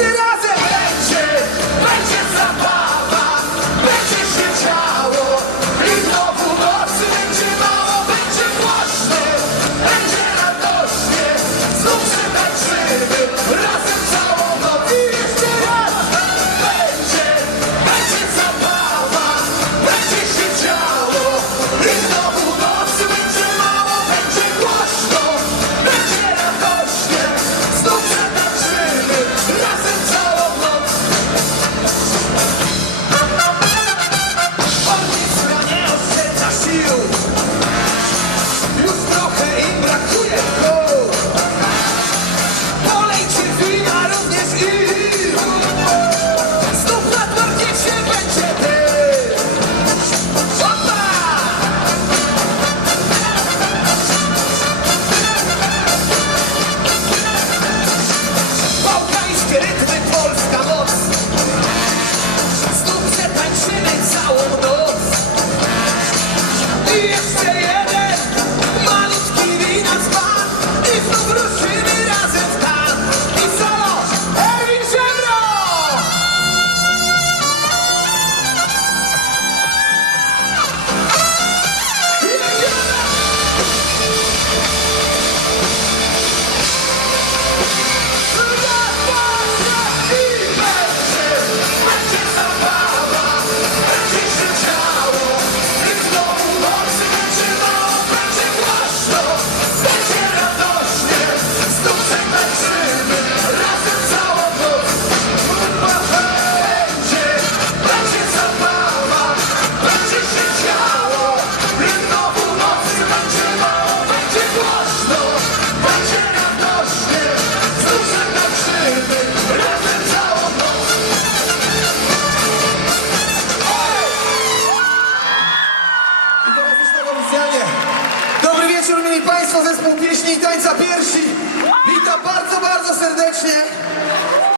sit up. Tańca piersi. Witam bardzo, bardzo serdecznie.